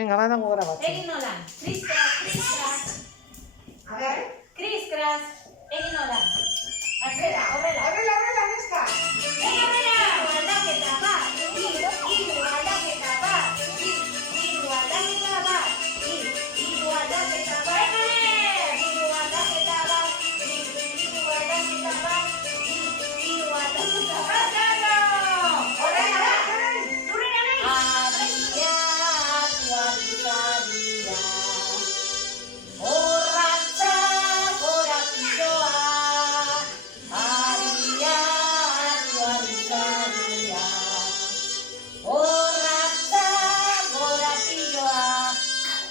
Venga, badago gora batzu. Egin nola. Kriskras, kriskras. A ver. Kriskras. Egin nola. Atzera, horrela. Horrela, horrela, neska. Egin horrela. Aldaketa bat. Hiru aldaketa bat. Hiru aldaketa bat. Hiru aldaketa bat. Hiru aldaketa bat. Hiru aldaketa bat. Hiru aldaketa bat. Horrela da. Horrela nahi. Abiatu alikaria. Horratza goratiloa. Abiatu alikaria. Horratza goratiloa.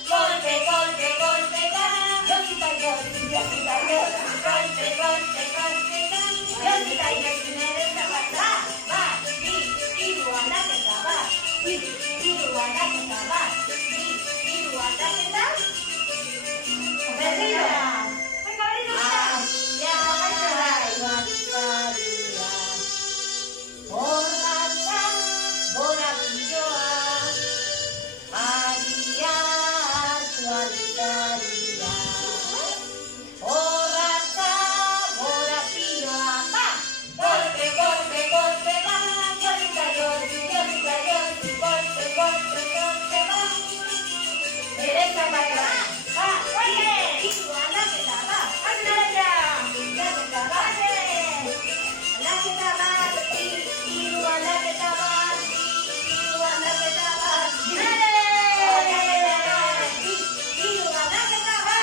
Golpe, golpe, golpe, da. Josita, josi, josita, josi. Golpe, golpe, golpe, da. Josita, josi, mereza bat da. Bat, bi, hiru aldaketa bat. Hiru aldaketa bat. Hiru aldaketa. Berriro. Venga, berriro. Abiatu alikaria. Horratza goratiloa. Abiatu alikaria. Horratza goratiloa. Ba! Golpe, golpe, golpe, ba! Josita, josi, josita, josi. Golpe, golpe, golpe, ba! Dereza bat da. Ba! Oie! Hiru aldaketa ba! Aldaketa! Aldaketa bat! Aldaketa bat! Hiru aldaketa bat! Hiru aldaketa bat! Hiru aldaketa bat!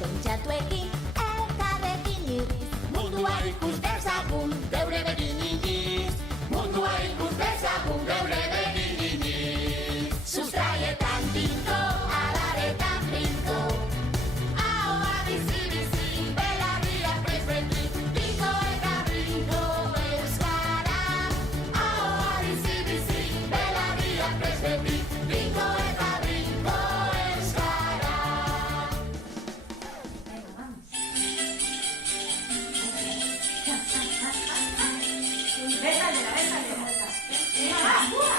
Pentsatuekin elkarrekin iriz, mundua ikus dezagun geure begin iniz. Mundua ikus dezagun geure begin iniz. Sustraietan tinko, adaretan brinko. Ahoa bizi-bizi, belarriak prest beti. Brinko eta brinko euskara. Ahoa bizi-bizi, belarriak prest beti. Brinko eta brinko euskara. Besaldera, besaldera. Venga, va, ¡bua!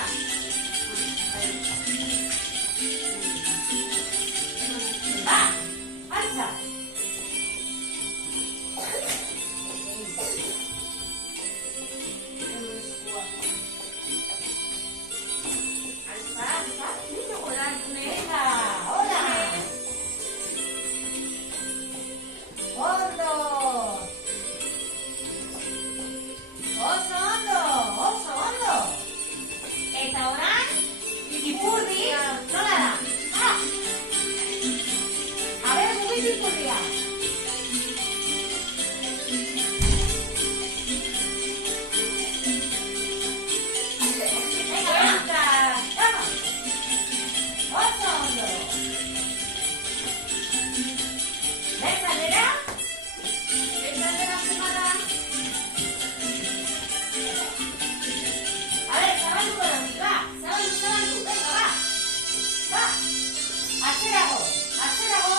Va, alza. Alza, alza. Venga, hola. Ondo. Oso ondo, oso ondo. Eta orain, ipurdi, nola da? Ah! A ber, mugitu ipurdia. Venga, venga, vamos. Oso ondo. Besaldera. Besaldera zumara. A ver, zabalduko da, va, zabaldu, zabaldu, venga, va. Va. Atzerago, atzerago.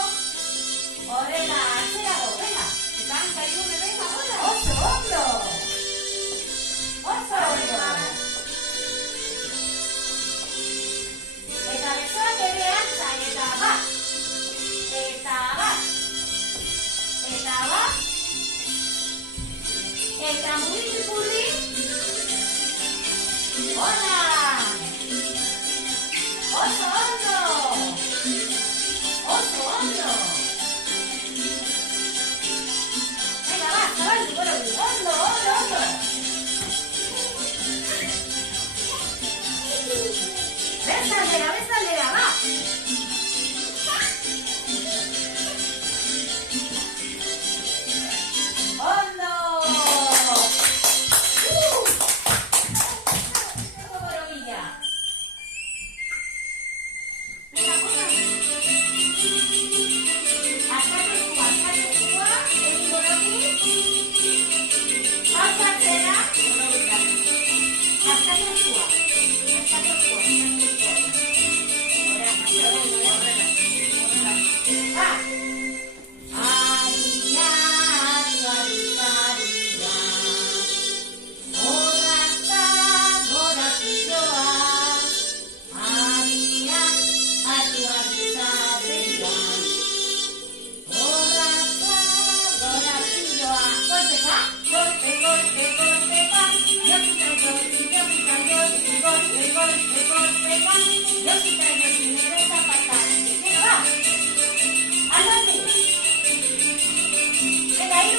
Horrela, atzerago, venga. Eta hanka igume, venga, hola. Oso ondo. Oso ondo. Eta besoak ere antza, eta bat. Eta bat. Eta bat. Eta mugitu ipurdi. Hola! Oso ondo! Oso ondo! Venga, va, zabaldu, ondo, ondo, ondo! Besaldera, besaldera, va! Ondo! Borobila. Venga, ponga. Askatu eskua, egin borobi. Pausatzera. Askatu eskua. Askatu eskua.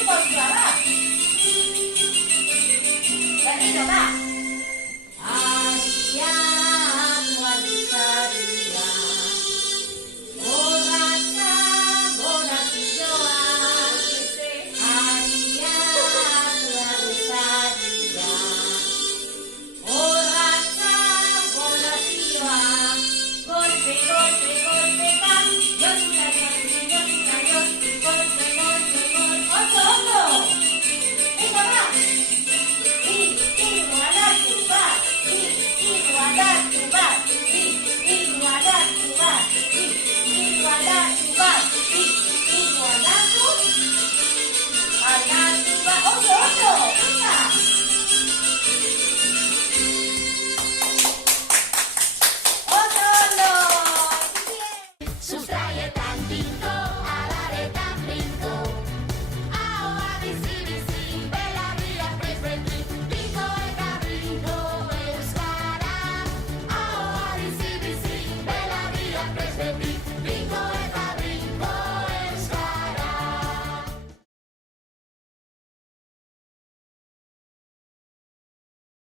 poltsa,